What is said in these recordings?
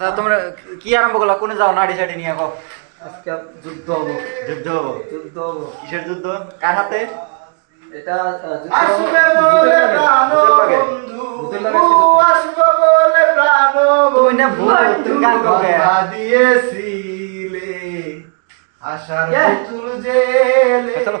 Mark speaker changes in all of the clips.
Speaker 1: আচ্ছা তোমরা কি আরম্ভ করলা? কোনে যাও? নাড়ি সাড়ি নিয়ে
Speaker 2: আজকে যুদ্ধ হব।
Speaker 1: যুদ্ধ হব?
Speaker 2: যুদ্ধ হব।
Speaker 1: কিসের যুদ্ধ? কার হাতে?
Speaker 2: এটা
Speaker 3: আসবে বলে প্রাণ বন্ধু।
Speaker 2: ভূতের লাগে আজকে যুদ্ধ।
Speaker 3: আসবে বলে প্রাণ
Speaker 1: তুমি না ভূত, তুমি গান করবে।
Speaker 3: দিয়েছিলে। আশার. পুতুল জেলে।
Speaker 1: চলো।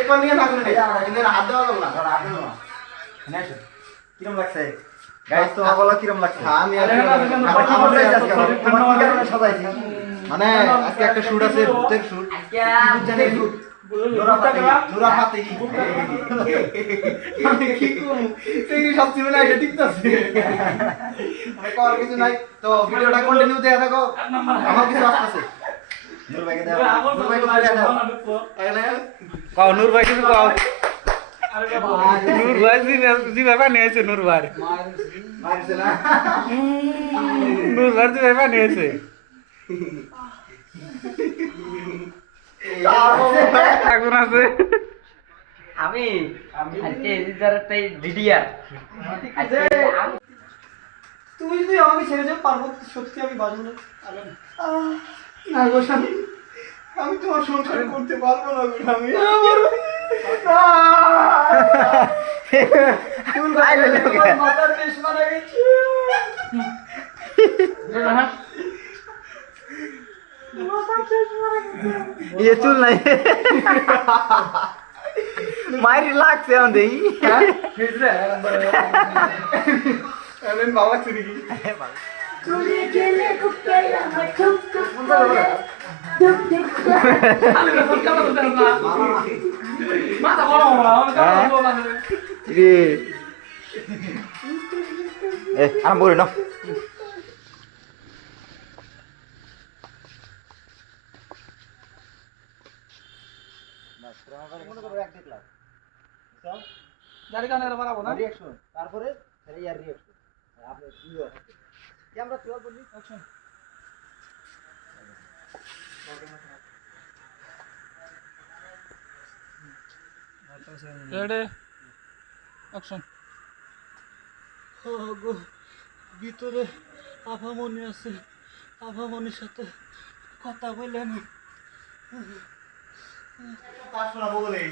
Speaker 3: দেও দেও না করে হাত দেওয়া যাবে না। হাত দেওয়া না।
Speaker 1: কিরম লাগছে? গাইস তোমার বলো কিরম লাগছে?
Speaker 3: আমি
Speaker 2: আরে না, না, না, না,
Speaker 1: আমার কি
Speaker 2: না,
Speaker 1: মনে আজকে সাজাইছি?
Speaker 3: মানে একটা শুট আছে ভূতের শুট। শুট। কিছু নাই। তো ভিডিওটা কন্টিনিউ দেয়া থাকো। আমার কিছু আসছে
Speaker 1: নূর ভাইকে দাও। নূর ভাইকে দাও।
Speaker 3: এখানে
Speaker 4: কও নূর ভাই কও। নূর ভাই জি জি ভাই বানিয়েছে নূর ভাই
Speaker 3: মারছে না।
Speaker 4: নূর ভাই জি ভাই বানিয়েছে। এখন আছে।
Speaker 2: আমি আজকে
Speaker 3: তুমি যদি আমাকে ছেড়ে যাও পারব। সত্যি আমি বাজবো না। না গো স্বামী। আমি তোমার সংসার করতে পারব না গো স্বামী।
Speaker 1: আইলে
Speaker 3: মাথার দেশ মারা গেছে।
Speaker 1: চুল নাই। মাইরি লাগছে আমাদের
Speaker 3: আমি বাবা চুরি
Speaker 5: ঘুরে গেলে বুকে আমার করে।
Speaker 1: রে এ আরম্ভ করে নাও। তারপরে ইয়ার অ্যাকশন
Speaker 4: রেডি? অ্যাকশন
Speaker 3: গো ভিতরে আভামনি আছে। আভামনির সাথে কথা বললেন বলে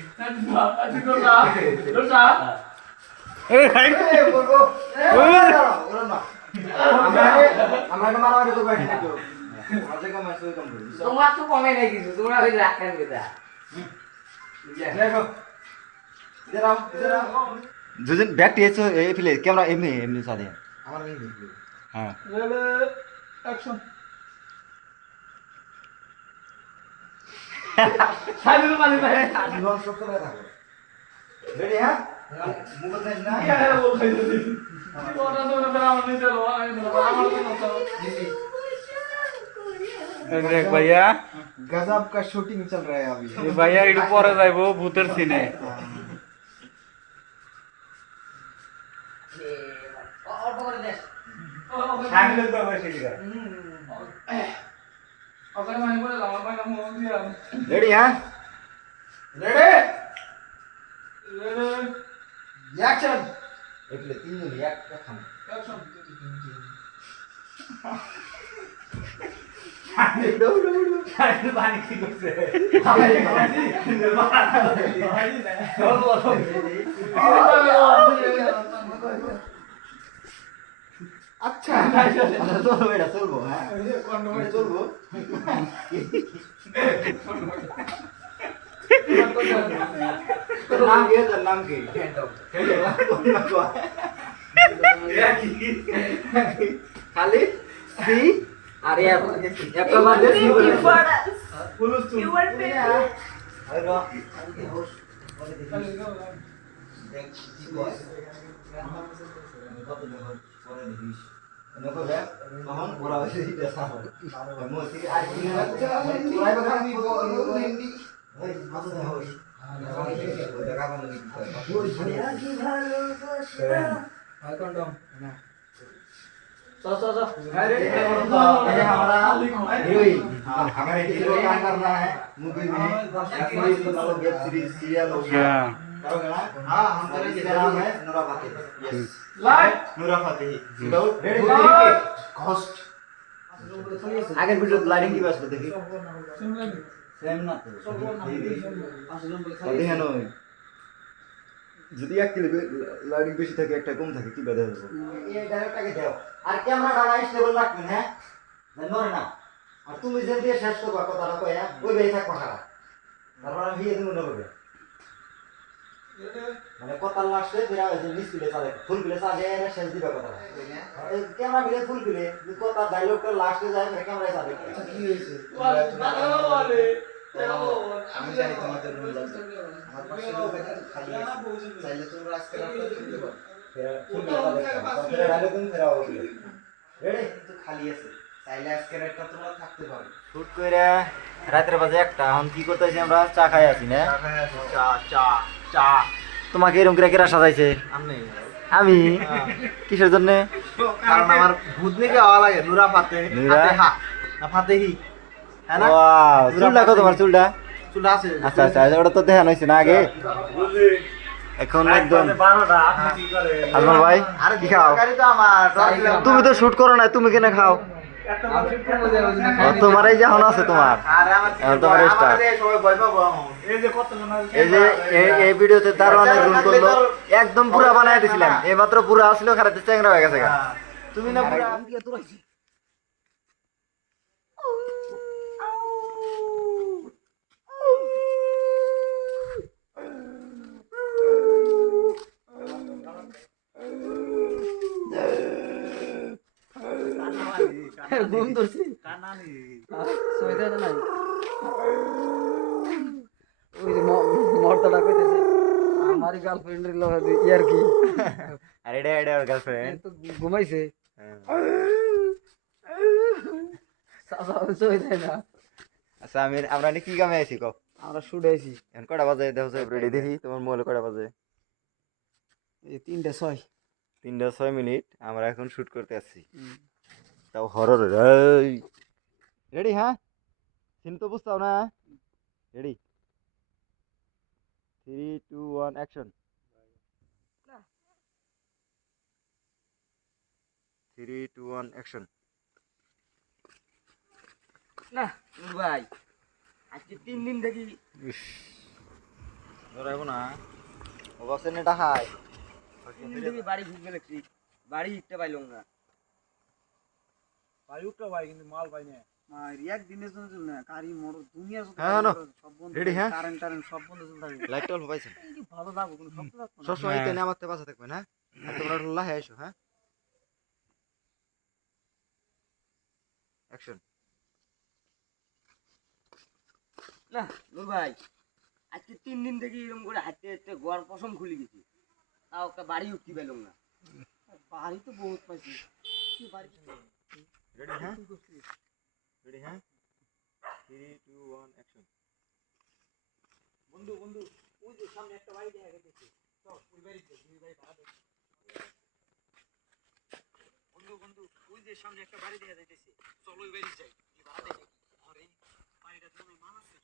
Speaker 3: বলব আমরা মারামারি করব কম করি
Speaker 2: তোমার তো কমে নাই কিছু তোমরা ওই রাখেন কেটা
Speaker 1: দুজন ব্যাক টিয়েছো এই ফিলে ক্যামেরা এমনি এমনি সাদে
Speaker 3: আমার এই
Speaker 1: হ্যাঁ।
Speaker 3: অ্যাকশন রেডি হ্যাঁ? না।
Speaker 4: देख भैया।
Speaker 3: गजब का शूटिंग चल रहा है अभी।
Speaker 4: भैया इडू पर वो भूतर सीने शामिल
Speaker 2: तो बस इधर।
Speaker 1: अगर मैंने
Speaker 3: बोला लावा
Speaker 1: भाई हम बोल दिया रेडी हाँ?
Speaker 3: रेडी
Speaker 1: रेडी एक्शन એટલે તીનું યાદ કથમ আচ্ছা চলবো হ্যাঁ তোর নাম কি তোর নাম কি খালি সি
Speaker 2: আরে একটা মাঝে
Speaker 5: Waiting for us.
Speaker 3: হুলস্থুল
Speaker 5: You were there.
Speaker 1: আরে র আরে হোস বলে দেখি দেখ কি কয় কত দেখো পরে দেখিস নকো দেখ তখন ওরা হইছে এটা সারা মোতি আর কি না তোরাই কথা আমি বলি এই কত দেখো ওই দেখা মানে কি কয়
Speaker 2: চল চল চল
Speaker 1: ये हमारे हीरो काम करना है मूवी में वेब सीरीज़ सीरियल हो गया हाँ हम करेंगे नाम है नूरा Fateh yes
Speaker 3: light
Speaker 1: Noora Fateh without red cost आगे वीडियो लाइटिंग की व्यवस्था देखिए। সেম না তো দেখেন ওই যদি এক কিলো লাইটিং বেশি থাকে একটা কম থাকে কি বেঁধে দেবো এই ডাইরেক্টটাকে দাও। আর ক্যামেরাটা না স্টেবল রাখবেন হ্যাঁ? নরে না। আর তুমি যে দিয়ে শেষ করবা কথাটা কয়া ওই বেই থাকবা খারাপ তারপর আমি ভিয়ে দেবো নবে মানে কথার লাস্টে ফেরা হয়েছে মিস পিলে চালে ফুল পিলে চালে শেষ দিবা এই ক্যামেরা পিলে ফুল পিলে কথা ডায়লগটা লাস্টে যায় ফের ক্যামেরায় চালে কি হয়েছে? আমি জানি তোমাদের রুম লাগবে। আমার পাশে লোক খালি চাইলে তোমরা আজকে রাতটা দিতে পারো ফুল ফেরা ডায়লগ তুমি ফেরা হবে রেডি কিন্তু খালি আছে। চাইলে আজকে রাতটা তোমরা থাকতে পারো। শুট কইরা রাতের বাজে একটা এখন কি করতেছি আমরা? চা খাই আছি না?
Speaker 3: চা চা চা।
Speaker 1: তোমাকে এরকম করে কেরা সাজাইছে?
Speaker 3: আমি।
Speaker 1: আমি? কিসের জন্য?
Speaker 3: কারণ আমার হওয়া লাগে নুরা ফাতে।
Speaker 1: নুরা?
Speaker 3: না ফাতেহি হ্যাঁ না?
Speaker 1: চুলটা কত তোমার চুলটা?
Speaker 3: চুল আছে।
Speaker 1: আচ্ছা আচ্ছা ওটা তো দেখানো হয়েছে না আগে? এখন একদম ভাই কি খাও? তুমি তো শুট করো না তুমি কেন খাও? তোমার এই যে এখন আছে তোমার।
Speaker 3: আরে আমার
Speaker 1: এখন তোমার। এই যে এই এই ভিডিওতে দারোয়ানের রুল করল। একদম পুরা বানাই দিছিলাম। এইমাত্র পুরা আসলো খারাপ চ্যাংরা হয়ে গেছে
Speaker 3: হ্যাঁ। তুমি না পুরা
Speaker 2: ঘুম ধরছি সইতে নাই। ওই আমারই গার্লফ্রেন্ডের লগে ইয়ার কি?
Speaker 1: আর এটা এটা ওর গার্লফ্রেন্ড
Speaker 2: তো ঘুমাইছে। সইতে না।
Speaker 1: আচ্ছা আমি আমরা কি কামে আছি কো
Speaker 2: আমরা শুটে আছি
Speaker 1: এখন কটা বাজে? দেখো রেডি দেখি তোমার মোবাইলে কটা বাজে।
Speaker 2: এই তিনটে ছয়।
Speaker 1: তিনটা ছয় মিনিট আমরা এখন শুট করতে আসছি। তাও হরর রেডি হ্যাঁ? সিন তো বুঝতাম না। Ready three two one action three two one action
Speaker 2: না ভাই আজকে তিন দিন দেখি।
Speaker 1: ধরাইব না। ও বাসে নেটা হাই।
Speaker 2: তিন দিন দেখি বাড়ি ঘুরবে দেখছি বাড়ি উঠতে পাইলাম না একদিনের জন্য চল না কারি মোড় দুনিয়া
Speaker 1: হ্যাঁ, না।
Speaker 2: সব বন্ধ
Speaker 1: Ready, হ্যাঁ?
Speaker 2: কারেন্ট টারেন্ট সব বন্ধ চলতে থাকবে।
Speaker 1: লাইটটা অল্প পাইছেন
Speaker 2: ভালো লাগবে কোনো শব্দ লাগবে না।
Speaker 1: সবসময়
Speaker 4: হ্যাঁ।
Speaker 1: তেনে আমার পাশে থাকবেন হ্যাঁ আর তোমরা একটু লাহে এসো হ্যাঁ? অ্যাকশন
Speaker 2: না নূর ভাই আজকে তিন দিন থেকে এরকম করে হাঁটতে হাঁটতে গোয়ার পশম খুলে গেছি। তাও একটা বাড়ি উঠতে পাইলাম না। বাড়ি তো বহুত পাইছি। কি বাড়ি?
Speaker 1: रेडी हैं रेडी हैं थ्री टू वन एक्शन
Speaker 2: বন্ধু বন্ধু ওই যে সামনে একটা বাড়ি দেখা গেছে তো ওই বাড়িতে দুই বাড়ি ভাড়া বন্ধু বন্ধু ওই যে সামনে একটা বাড়ি দেখা যাইতেছে চল ওই বাড়ি যাই ভাড়া দেখি ঘরে বাড়িটা মনে মান আছে